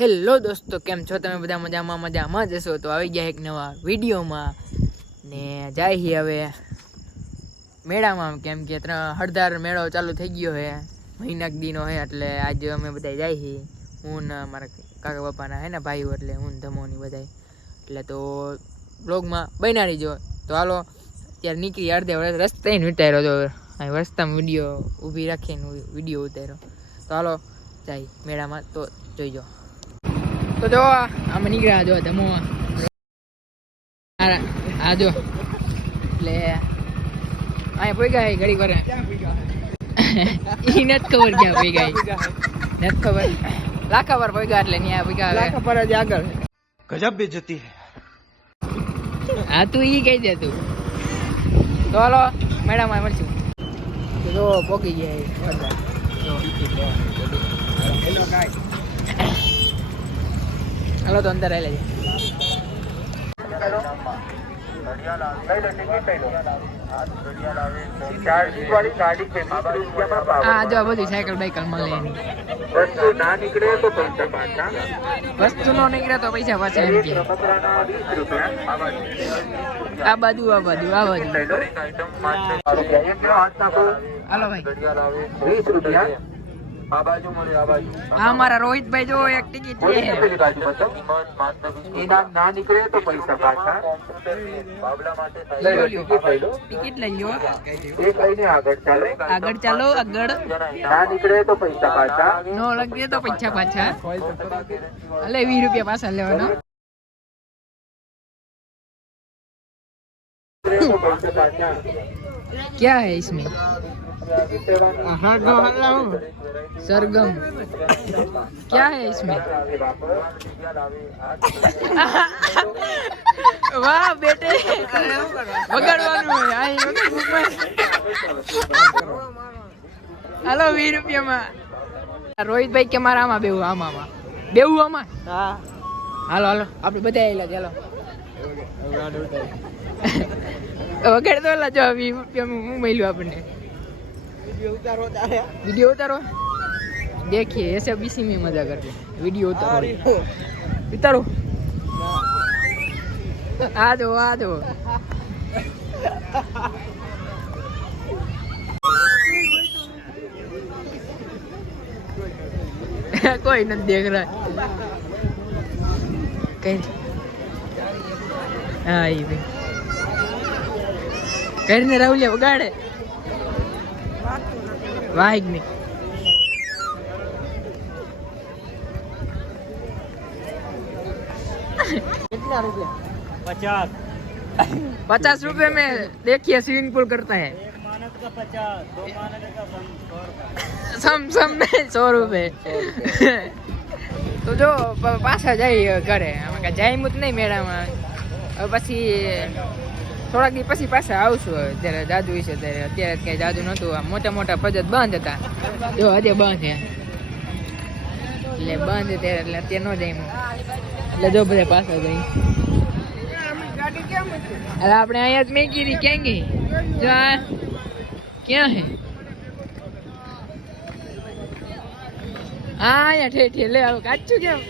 Hello દોસ્તો, કેમ છો તમે બધા? મજામાં જશો તો આવી ગયા એક નવા વિડીયોમાં ને જાય હી હવે મેળામાં, કેમ કે હળદાર મેળો ચાલુ થઈ ગયો છે, મહિનાક દીનો છે, એટલે આજે અમે બધા જાય હી, હું ને મારા કાકા બાપાના હે ને ભાઈઓ, એટલે હું ધમોની બધા, એટલે તો બ્લોગમાં બનાવી જો. તો હાલો ત્યારે નીકળી અડધે રસ્તે ઉતાર્યો તો રસ્તામાં વિડીયો ઊભી રાખીને વિડીયો ઉતાર્યો. તો હાલો જાય મેળામાં, તો જોઈજો. તો જો આમ નીકળ્યા, જો ધમો આ જો, એટલે અહીંયા પોઈ ગયા ઘડી કરે એ નથી ખબર ક્યાં પોઈ ગયા, નથી ખબર. લાખા પર પોઈ ગયા, એટલે ત્યાં પોઈ ગયા, લાખા પર જ આગળ. ગજબ બેઇज्जती है. હા તું ઈ કહી દે તું. તો હાલો મેળામાં મળશું. તો જો પોગી ગયા હાલો, તો અંદર આવી લેજે. હા જો બધી સાયકલ બાઈકલ મળે એની. વસ્તુ નો નીકળે તો પૈસા પાછા, એમ કે આ બાજુ હાલો ભાઈ. 20 રૂપિયા. હા મારા રોહિતભાઈ જો એક ટિકિટ લે. ના નીકળે તો પૈસા પાછા. ટિકિટ લઈ લો. એક લઈને આગળ ચાલો. આગળ ના નીકળે તો પૈસા પાછા. નો લગે તો પૈસા પાછા. અલે 20 રૂપિયા પાછા લેવાના. क्या है इसमें? सरगम क्या है इसमें? वाह बेटे, વગાડવાનું હાલો 20 રૂપિયામાં. રોહિતભાઈ કે મારા આમાં બેવું, આમાં હા હાલો આપણે બધા આવેલા. ચાલો વગાડ દો. જો 20 રૂપિયા હું મળ્યું આપણને. वीडियो उतारो. देखिए ऐसे बीसी में मजा करके वीडियो उतारो. आ दो कोई नहीं देख रहा. कहीं हाँ ये भी करने राहुलिया वगाड़े वाहिक नहीं. कितना रुपया? 50 रुपए में देखिए स्विमिंग पूल करता है. एक मानस का 50, 2 मानस का 100 सम में 100 रुपए. તો જો પાછા જાય ઘરે. અમે જાય મુત નહીં મેળામાં. હવે પછી થોડાક દી પછી પાછા આવશું. હવે ત્યારે જાદુ છે, ત્યારે અત્યારે કઈ જાદુ નહોતું. મોટા મોટા પજત બંધ હતા, જો હજે બંધ છે, એટલે બંધ ત્યારે, એટલે અત્યારે ન જાય. એટલે જો બધા પાછા જાય. એટલે આપણે અહીંયા જ મેકી હતી. ક્યાં ગઈ? જો આ ક્યાં હે? હા અહીંયા ઠેઠે. લે આવું કાચું કેમ?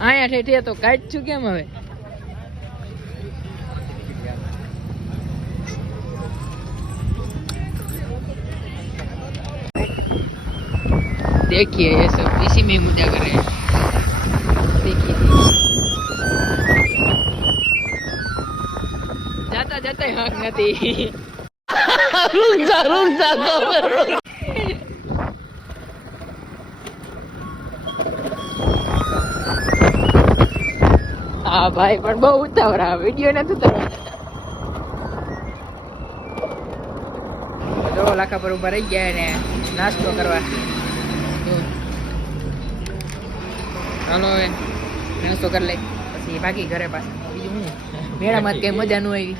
ના અહીંયા ઠેઠે તો કાચું કેમ? હવે देखिए ये सब इसी में मजा कर रहे हैं. देखिए जाता जाता हक नहीं. हाँ भाई पर बहुत उतावड़ा वीडियो ने तो जो लाखा पर ऊपर रही गया ने नाश्तो करवा. ચાલો નાસ્તો કરી લઈ, પછી બાકી ઘરે પાછા. બીજું હું મેળામાં કઈ મજા ન આવી.